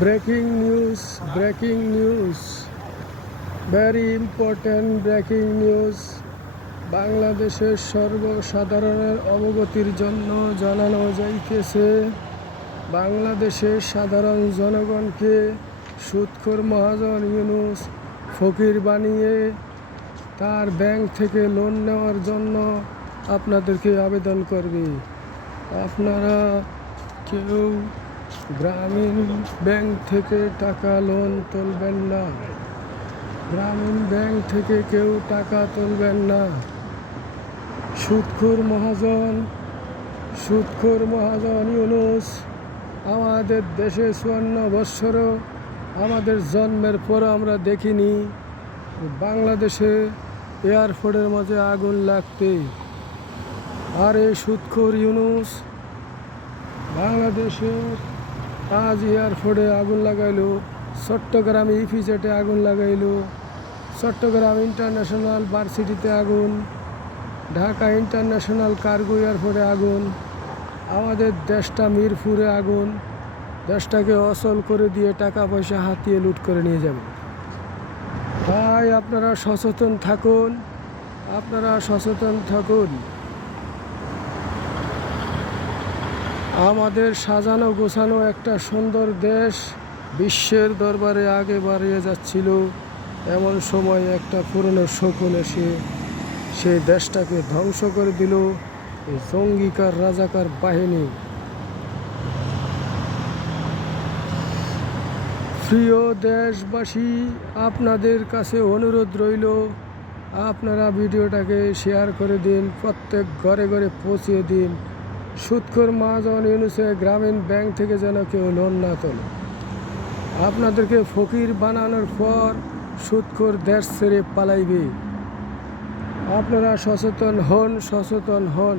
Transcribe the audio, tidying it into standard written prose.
Breaking news, very important breaking news. বাংলাদেশের সর্বসাধারণের অবগতির জন্য জানানো যাইতেছে, বাংলাদেশের সাধারণ জনগণকে সুদখোর মহাজন ইউনূস ফকির বানিয়ে তার ব্যাংক থেকে লোন নেওয়ার জন্য আপনাদেরকে আবেদন করবে। আপনারা কেউ গ্রামীণ ব্যাংক থেকে টাকা লোন তুলবেন না। গ্রামীণ ব্যাংক থেকে কেউ টাকা তুলবেন না। সুদখোর মহাজন ইউনূস আমাদের দেশে 54 বৎসরও আমাদের জন্মের পর আমরা দেখিনি বাংলাদেশে এয়ারপোর্টের মাঝে আগুন লাগতে। আর এই সুদখোর ইউনূস বাংলাদেশের আজ এয়ারপোর্টে আগুন লাগাইলো, চট্টগ্রাম ইপিজেডে আগুন লাগাইলো, চট্টগ্রাম ইন্টারন্যাশনাল ভার্সিটিতে আগুন, ঢাকা ইন্টারন্যাশনাল কার্গো এয়ারপোর্টে আগুন, আমাদের দেশটা মিরপুরে আগুন। দেশটাকে অচল করে দিয়ে টাকা পয়সা হাতিয়ে লুট করে নিয়ে যাবে। তাই আপনারা সচেতন থাকুন। আমাদের সাজানো গোছানো একটা সুন্দর দেশ বিশ্বের দরবারে আগে বাড়িয়ে যাচ্ছিল, এমন সময় একটা পুরনো শকুন এসে সেই দেশটাকে ধ্বংস করে দিল এই জঙ্গিকার রাজাকার বাহিনী। প্রিয় দেশবাসী, আপনাদের কাছে অনুরোধ রইল, আপনারা ভিডিওটাকে শেয়ার করে দিন, প্রত্যেক ঘরে ঘরে পৌঁছিয়ে দিন। সুদখোর মহাজন ইউনূসের গ্রামীণ ব্যাংক থেকে যেন কেউ লোন না তোলে। আপনাদেরকে ফকির বানানোর পর সুদখোর দেশ ছেড়ে পালাইবে। আপনারা সচেতন হন।